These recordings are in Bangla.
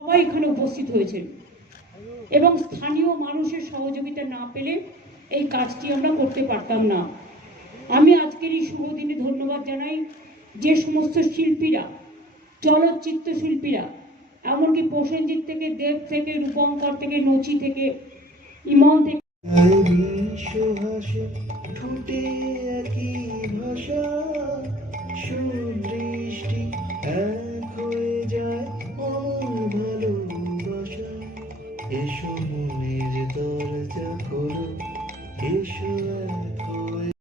সবাই এখানে উপস্থিত হয়েছেন। এবং স্থানীয় মানুষের সহযোগিতা না পেলে এই কাজটি আমরা করতে পারতাম না। আমি আজকের এই শুভ দিনে ধন্যবাদ জানাই যে সমস্ত শিল্পীরা চলচ্চিত্র শিল্পীরা এমনকি প্রসেনজিৎ থেকে দেব থেকে, রূপঙ্কর থেকে, নচি থেকে, ইমন থেকে এসো মনের দরজা খোলো, এসো এক হয়ে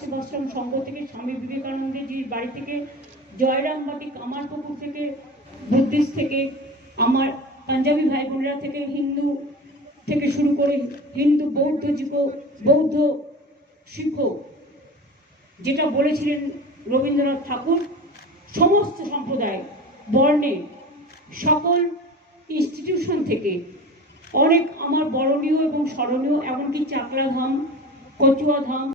সেবাশ্রম সংঘ থেকে স্বামী বিবেকানন্দজির বাড়ি থেকে জয়রামবাটি কামারপুকুর থেকে, বুদ্ধিস্ট থেকে, আমার পাঞ্জাবি ভাই বোনেরা থেকে, হিন্দু থেকে শুরু করে হিন্দু বৌদ্ধ জীব, বৌদ্ধ শিখ, যেটা বলেছিলেন রবীন্দ্রনাথ ঠাকুর, সমস্ত সম্প্রদায়, বর্ণে, সকল ইনস্টিটিউশন থেকে। অনেক আমার বরণীয় এবং স্মরণীয়, এমনকি চাকলা ধাম কচুয়া ধাম